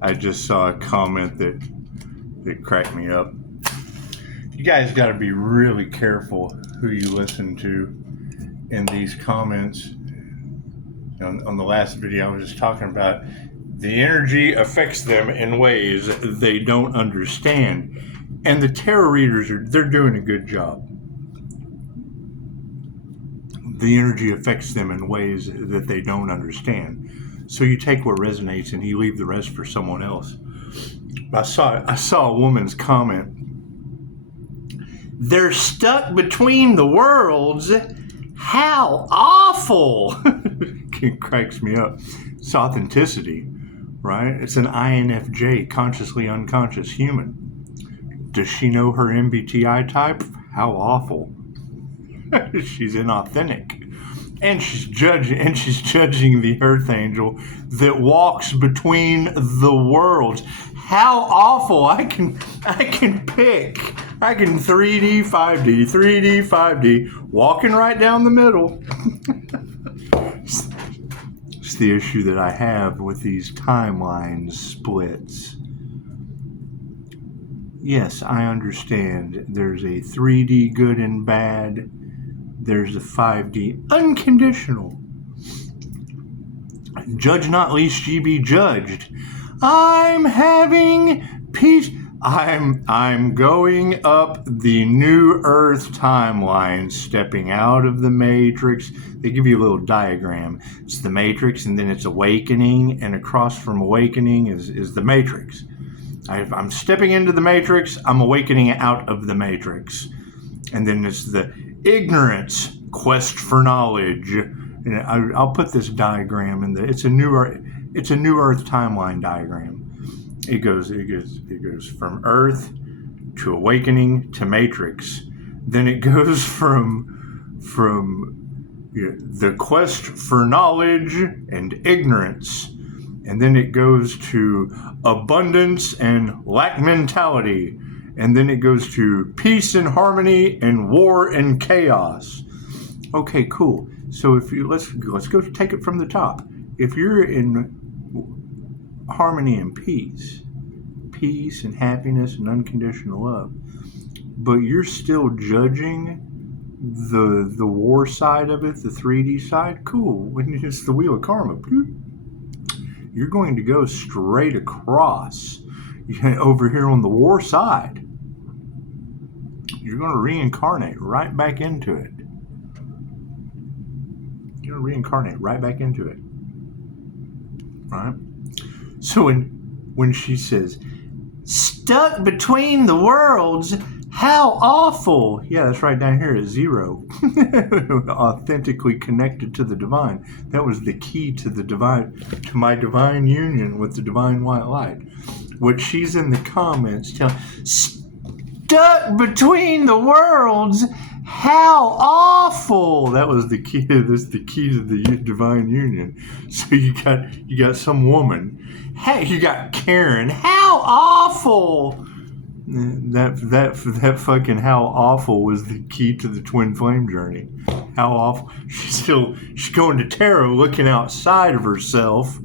I just saw a comment that cracked me up. You guys got to be really careful who you listen to in these comments. On the last video, I was just talking about the energy affects them in ways they don't understand. And the tarot readers, they're doing a good job. The energy affects them in ways that they don't understand. So you take what resonates and you leave the rest for someone else. I saw a woman's comment. They're stuck between the worlds. How awful! It cracks me up. It's authenticity, right? It's an INFJ, consciously unconscious human. Does she know her MBTI type? How awful. She's inauthentic. And she's judging the Earth Angel that walks between the worlds. How awful. I can pick. I can 3D, 5D, 3D, 5D, walking right down the middle. It's the issue that I have with these timeline splits. Yes, I understand. There's a 3D good and bad. There's a 5D unconditional. Judge not, lest ye be judged. I'm having peace. I'm going up the new Earth timeline, stepping out of the Matrix. They give you a little diagram. It's the Matrix, and then it's awakening, and across from awakening is the Matrix. I'm stepping into the Matrix. I'm awakening out of the Matrix, and then it's the ignorance quest for knowledge. And I'll put this diagram in it's a new Earth timeline diagram. It goes from Earth to awakening to Matrix. Then it goes from the quest for knowledge and ignorance, and then it goes to abundance and lack mentality, and then it goes to peace and harmony and war and chaos. Okay, cool. So if you let's go take it from the top. If you're in harmony and peace and happiness and unconditional love, but you're still judging the war side of it, the 3D side, cool. When it's the wheel of karma, you're going to go straight across over here on the war side. You're going to reincarnate right back into it. You're going to reincarnate right back into it. Right? So when she says, stuck between the worlds, how awful. Yeah, that's right down here at 0. Authentically connected to the divine. That was the key to the divine, to my divine union with the divine white light. What she's in the comments telling, stuck between the worlds, how awful. That was the key to this, the key to the divine union. So you got some woman. Hey, you got Karen. How awful. That fucking how awful was the key to the twin flame journey. How awful. She's going to tarot looking outside of herself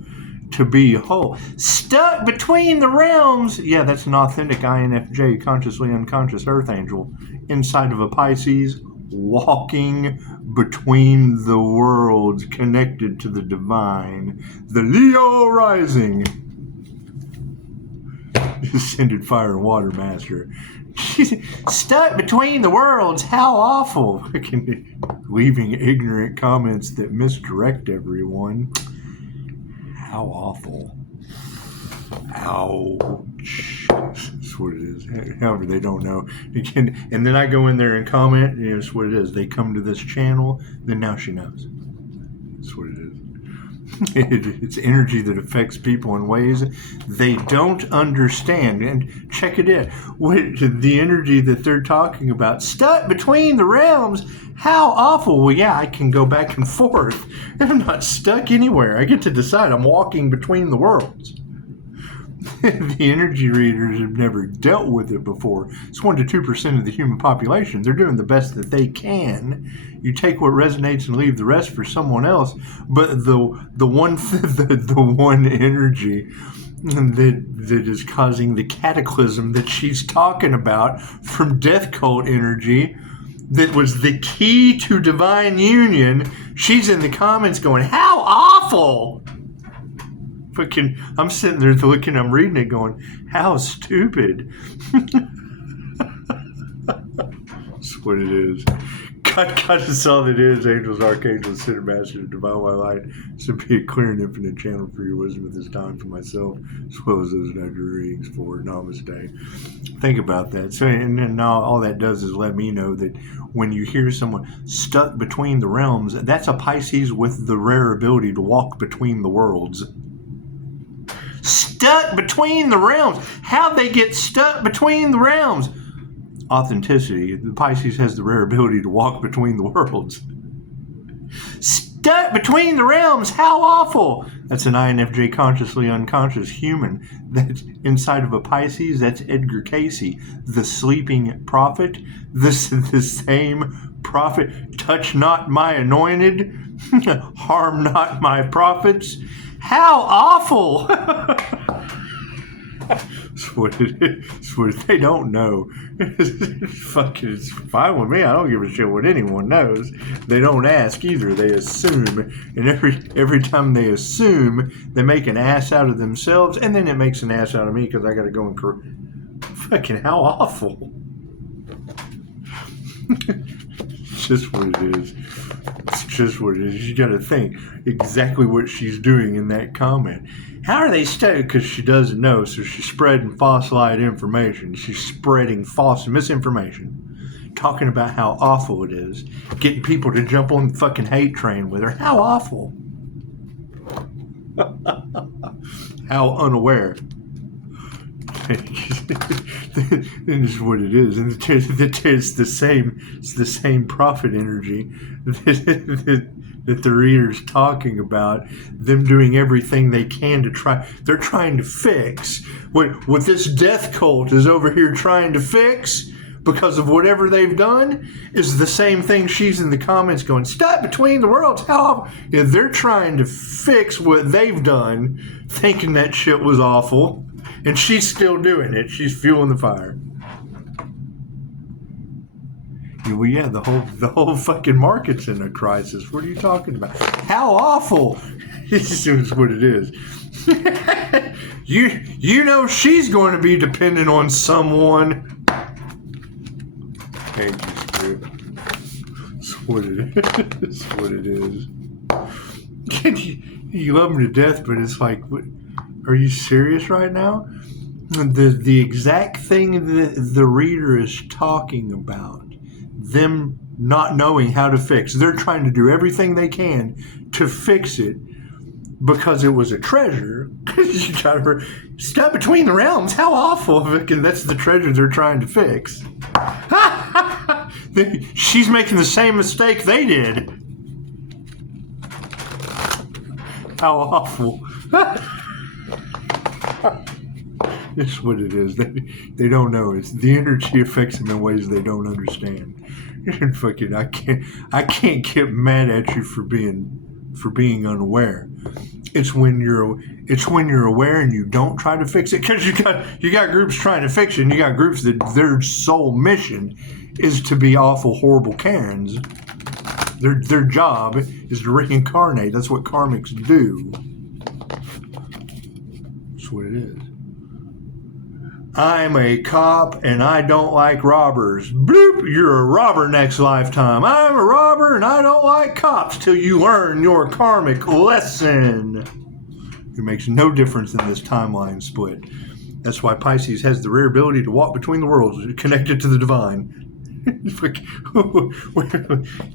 to be whole. Stuck between the realms. Yeah, that's an authentic INFJ, consciously unconscious Earth Angel, inside of a Pisces, walking between the worlds, connected to the divine. The Leo rising. Ascended fire and water master. She's stuck between the worlds. How awful. Leaving ignorant comments that misdirect everyone. How awful. Ouch. That's what it is. However, they don't know. And then I go in there and comment. That's what it is. They come to this channel. Then now she knows. That's what it is. It's energy that affects people in ways they don't understand. And check it in. The energy that they're talking about, stuck between the realms, how awful. Well, yeah, I can go back and forth. I'm not stuck anywhere. I get to decide. I'm walking between the worlds. the energy readers have never dealt with it before. It's 1 to 2% of the human population. They're doing the best that they can. You take what resonates and leave the rest for someone else. But the one energy that is causing the cataclysm that she's talking about from death cult energy, that was the key to divine union, she's in the comments going, how awful! Fucking, I'm sitting there looking, I'm reading it going, how stupid. That's what it is. God, that's all it is. Angels, archangels, sinner masters, divine white light. So be a clear and infinite channel for your wisdom at this time for myself, as well as those that your readings for. Namaste. Think about that. So, and then all that does is let me know that when you hear someone stuck between the realms, that's a Pisces with the rare ability to walk between the worlds. Stuck between the realms. How'd they get stuck between the realms? Authenticity. The Pisces has the rare ability to walk between the worlds. Stuck between the realms. How awful. That's an INFJ consciously unconscious human. That's inside of a Pisces. That's Edgar Casey, the sleeping prophet. The same prophet. Touch not my anointed. Harm not my prophets. How awful. That's what it is. That's what they don't know. Fucking, it's fine with me. I don't give a shit what anyone knows. They don't ask either. They assume, and every time they assume, they make an ass out of themselves, and then it makes an ass out of me because I got to go and fucking how awful. It's just what it is. It's just what it is. You got to think exactly what she's doing in that comment. How are they stuck? Because she doesn't know, so she's spreading false light information. She's spreading false misinformation, talking about how awful it is, getting people to jump on the fucking hate train with her. How awful. How unaware. That is what it is, and it's the same prophet energy that the reader's talking about. Them doing everything they can to try. They're trying to fix what this death cult is over here trying to fix because of whatever they've done is the same thing. She's in the comments going, "Stop between the worlds." How? Yeah, they're trying to fix what they've done, thinking that shit was awful. And she's still doing it. She's fueling the fire. Well, yeah, the whole fucking market's in a crisis. What are you talking about? How awful! This is what it is. You know she's going to be dependent on someone. Thank you, Spirit. That's what it is. That's what it is. You love them to death, but it's like, what? Are you serious right now? The exact thing that the reader is talking about, them not knowing how to fix. They're trying to do everything they can to fix it because it was a treasure. You got her stuck between the realms. How awful. That's the treasure they're trying to fix. She's making the same mistake they did. How awful. It's what it is. They don't know. It's the energy affects them in ways they don't understand. And fucking, I can't get mad at you for being unaware. It's when you're aware and you don't try to fix it, because you got groups trying to fix it, and you got groups that their sole mission is to be awful, horrible Karens. Their job is to reincarnate. That's what karmics do. That's what it is. I'm a cop and I don't like robbers. Bloop, you're a robber next lifetime. I'm a robber and I don't like cops till you learn your karmic lesson. It makes no difference in this timeline split. That's why Pisces has the rare ability to walk between the worlds, connected to the divine.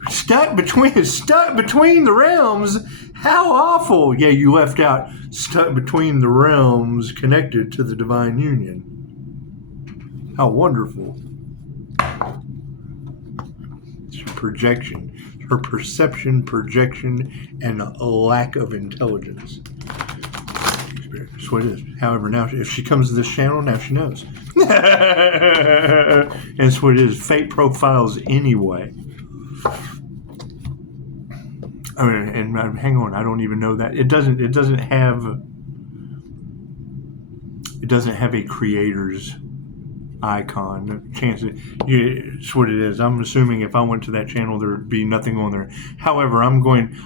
Stuck between the realms. How awful. Yeah, you left out stuck between the realms, connected to the divine union. How wonderful. It's her projection, her perception, projection, and a lack of intelligence. Spirit. That's what it is. However, now if she comes to this channel, now she knows. That's what it is. Fate profiles anyway. I mean, and hang on, I don't even know that it doesn't have a creator's icon. Chances, it's what it is. I'm assuming if I went to that channel, there would be nothing on there. However, I'm going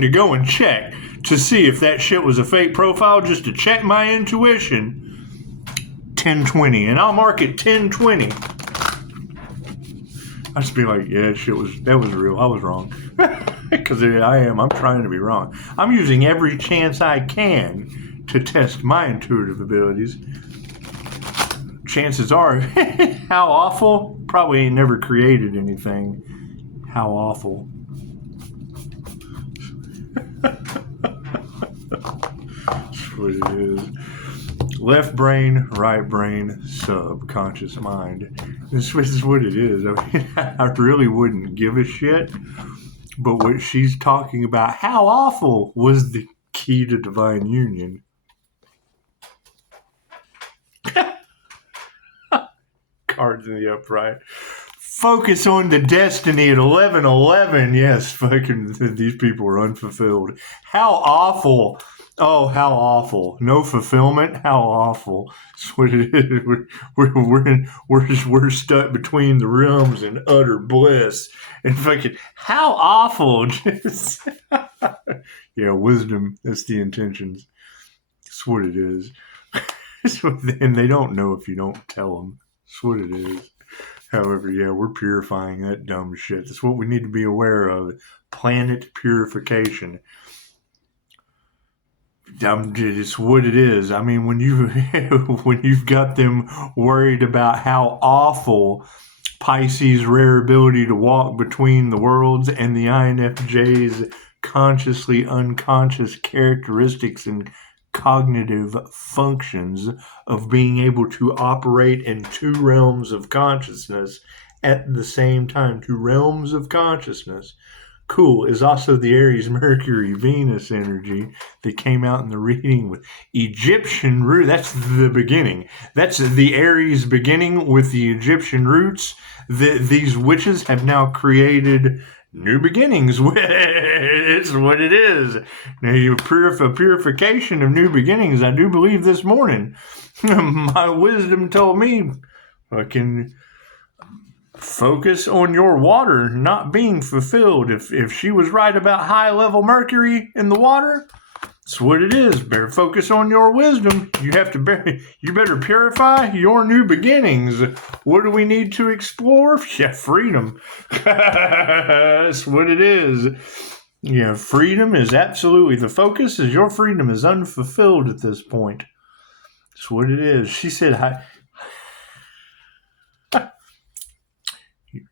to go and check to see if that shit was a fake profile, just to check my intuition. 1020, and I'll mark it 1020. I just be like, yeah, that was real. I was wrong. Because I'm trying to be wrong. I'm using every chance I can to test my intuitive abilities. Chances are, how awful? Probably ain't never created anything. How awful. That's what it is. Left brain, right brain, subconscious mind. This is what it is. I mean, I really wouldn't give a shit. But what she's talking about, how awful was the key to divine union? Cards in the upright. Focus on the destiny at 11:11. Yes, fucking these people are unfulfilled. How awful. Oh, how awful. No fulfillment. How awful. That's what it is. We're stuck between the realms in utter bliss. And fucking, how awful. Yeah, wisdom. That's the intentions. That's what it is. And they don't know if you don't tell them. That's what it is. However, yeah, we're purifying that dumb shit. That's what we need to be aware of. Planet purification. It's what it is. I mean, when you've got them worried about how awful Pisces' rare ability to walk between the worlds and the INFJ's consciously unconscious characteristics and cognitive functions of being able to operate in two realms of consciousness at the same time. Two realms of consciousness. Cool is also the Aries Mercury Venus energy that came out in the reading with Egyptian root. That's the beginning. That's the Aries beginning with the Egyptian roots. These witches have now created new beginnings. It's what it is. Now, a purification of new beginnings. I do believe this morning, my wisdom told me, fucking focus on your water not being fulfilled. If she was right about high level Mercury in the water, that's what it is. Better focus on your wisdom. You better purify your new beginnings. What do we need to explore? Yeah, freedom. That's what it is. Yeah, freedom is absolutely the focus. Is your freedom is unfulfilled at this point. That's what it is. She said,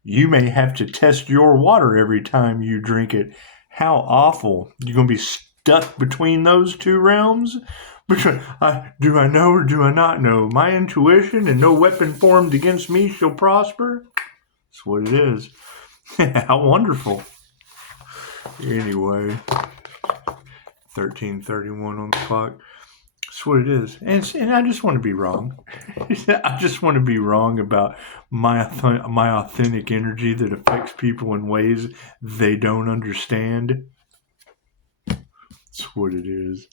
you may have to test your water every time you drink it. How awful. You're going to be stuck between those two realms? Do I know or do I not know? My intuition and no weapon formed against me shall prosper? That's what it is. How wonderful. Anyway, 13:31 on the clock. That's what it is. And I just want to be wrong. I just want to be wrong about my authentic energy that affects people in ways they don't understand. That's what it is.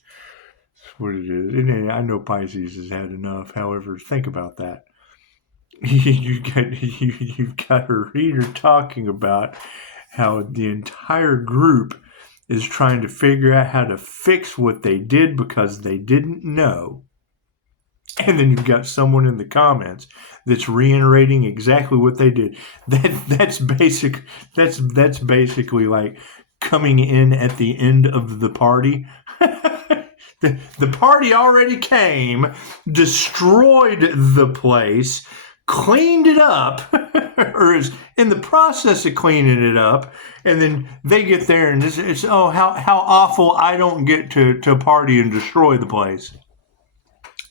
That's what it is. And I know Pisces has had enough. However, think about that. You've got a reader talking about how the entire group is trying to figure out how to fix what they did because they didn't know. And then you've got someone in the comments that's reiterating exactly what they did. That's basically like coming in at the end of the party. The party already came, destroyed the place, cleaned it up, or is in the process of cleaning it up, and then they get there and it's how awful I don't get to party and destroy the place.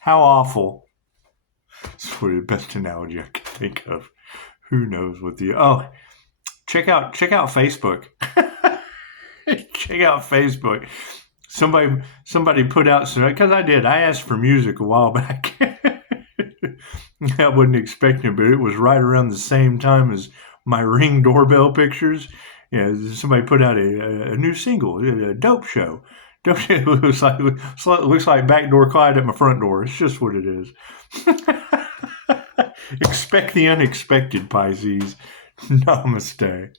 How awful. That's the best analogy I can think of. Who knows what check out Facebook. Check out Facebook. somebody put out some, because I asked for music a while back. I wasn't expecting it, but it was right around the same time as my Ring doorbell pictures. Somebody put out a new single, a dope show. Dope show. It looks like backdoor Clyde at my front door. It's just what it is. Expect the unexpected, Pisces. Namaste.